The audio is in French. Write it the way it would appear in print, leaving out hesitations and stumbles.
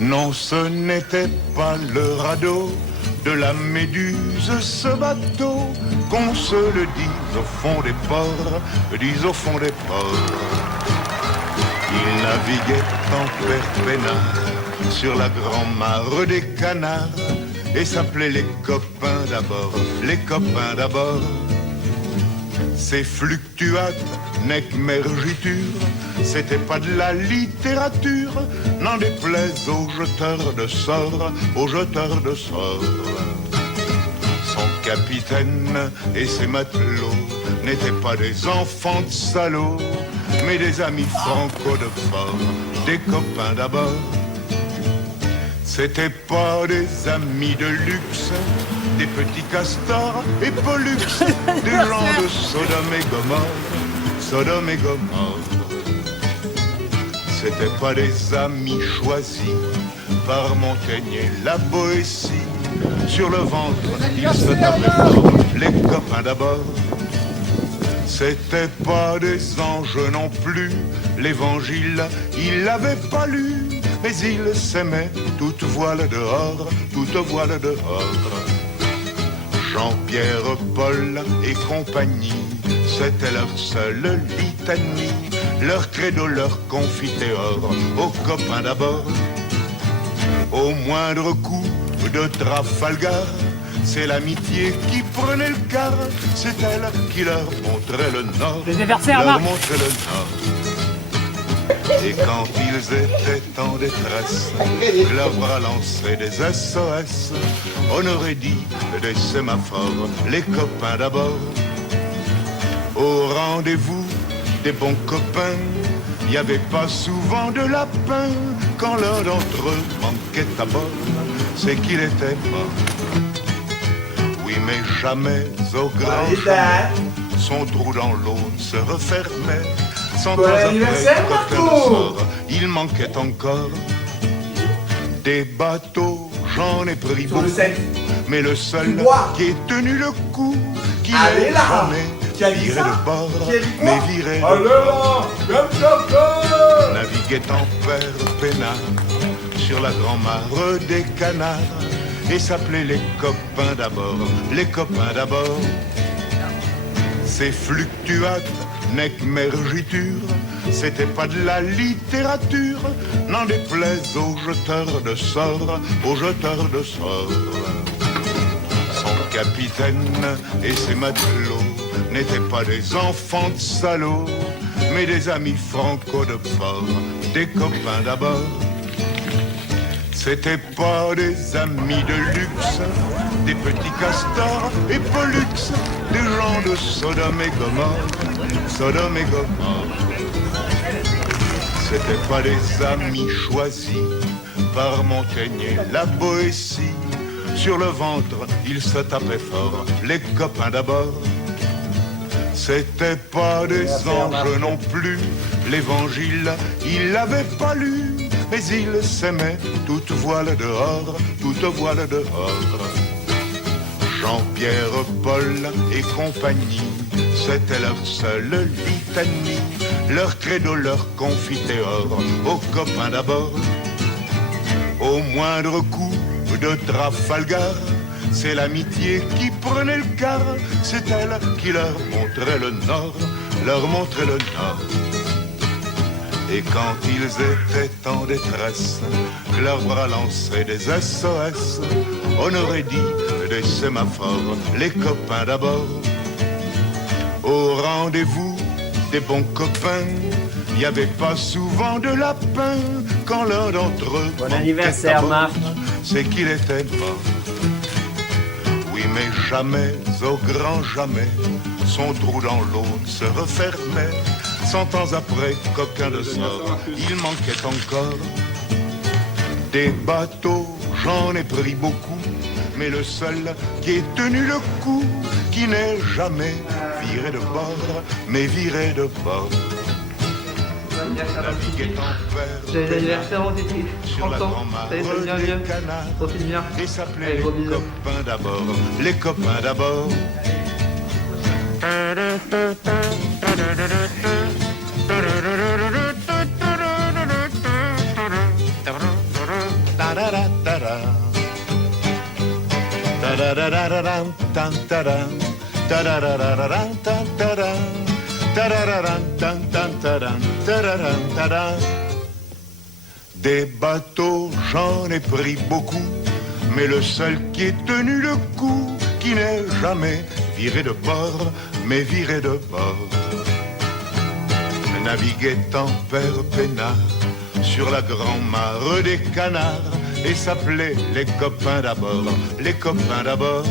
Non, ce n'était pas le radeau de la Méduse, ce bateau, qu'on se le dise au fond des ports, dise au fond des ports. Il naviguait en père peinard sur la grand-mare des canards et s'appelait les copains d'abord, les copains d'abord. Ces fluctuates, nec mergiture, c'était pas de la littérature, n'en déplaise aux jeteurs de sorts, aux jeteurs de sorts. Son capitaine et ses matelots n'étaient pas des enfants de salauds, mais des amis franco de fort, des copains d'abord. C'était pas des amis de luxe, des petits castors et pollux, des gens de Sodome et Gomorre, Sodome et Gomorre. C'était pas des amis choisis par Montaigne et la Boétie. Sur le ventre, ils se tapaient fort, les copains d'abord. C'était pas des anges non plus, l'évangile, ils l'avaient pas lu. Mais ils s'aimaient, toute voile dehors, toute voile dehors. Jean-Pierre, Paul et compagnie, c'était leur seule litanie, leur credo, leur confiteor, aux copains d'abord. Au moindre coup de Trafalgar, c'est l'amitié qui prenait le quart, c'est elle qui leur montrait le nord, leur montrait le nord. Et quand ils étaient en détresse, leurs bras lançaient des SOS, on aurait dit des sémaphores, les copains d'abord. Au rendez-vous des bons copains, il n'y avait pas souvent de lapin. Quand l'un d'entre eux manquait à bord, c'est qu'il était mort. Oui, mais jamais au grand jamais, son trou dans l'eau se refermait. Sans temps après, quand elle sort, il manquait encore des bateaux, j'en ai pris beaucoup, mais le seul qui ait tenu le coup, qui n'ait jamais viré le bord, mais viré le bord, naviguait en père peinard sur la grand-mare des canards et s'appelait les copains d'abord, les copains d'abord. Ces fluctuates, nec mergiture, c'était pas de la littérature, n'en déplaise aux jeteurs de sorts, aux jeteurs de sorts. Son capitaine et ses matelots n'étaient pas des enfants de salauds, mais des amis franco de fort, des copains d'abord. C'était pas des amis de luxe, des petits castors et pollux, des gens de Sodome et Gomorre, Sodome et Gomorre. C'était pas des amis choisis par Montaigne et la Boétie. Sur le ventre, ils se tapaient fort, les copains d'abord. C'était pas des anges non plus, l'évangile, ils l'avaient pas lu. Mais ils s'aimaient, toute voile dehors, toute voile dehors. Jean-Pierre, Paul et compagnie, c'était leur seule litanie, leur credo, leur confiteor, aux copains d'abord. Au moindre coup de Trafalgar, c'est l'amitié qui prenait le quart, c'est elle qui leur montrait le nord, leur montrait le nord. Et quand ils étaient en détresse, leurs bras lançaient des SOS, on aurait dit des sémaphores, les copains d'abord. Au rendez-vous des bons copains, il n'y avait pas souvent de lapin. Quand l'un d'entre eux bon anniversaire, Marc, c'est qu'il était mort. Oui, mais jamais, au grand jamais, son trou dans l'eau se refermait. 100 ans après, coquin de sort, il manquait encore des bateaux, j'en ai pris beaucoup, mais le seul qui ait tenu le coup, qui n'est jamais viré de bord, mais viré de bord. Naviguait en J'ai père l'anniversaire avant d'été, sur la 30 ans, grand-mare ça y est, ça devient des vieux. canards Profite bien. et s'appelait Allez, les gros bisous. copains d'abord, les copains d'abord. Des bateaux, j'en ai pris beaucoup, mais le seul qui ait tenu le coup, qui n'est jamais viré de port, mais viré de bord, naviguait en père peinard sur la grand-mare des canards et s'appelait les copains d'abord, les copains d'abord.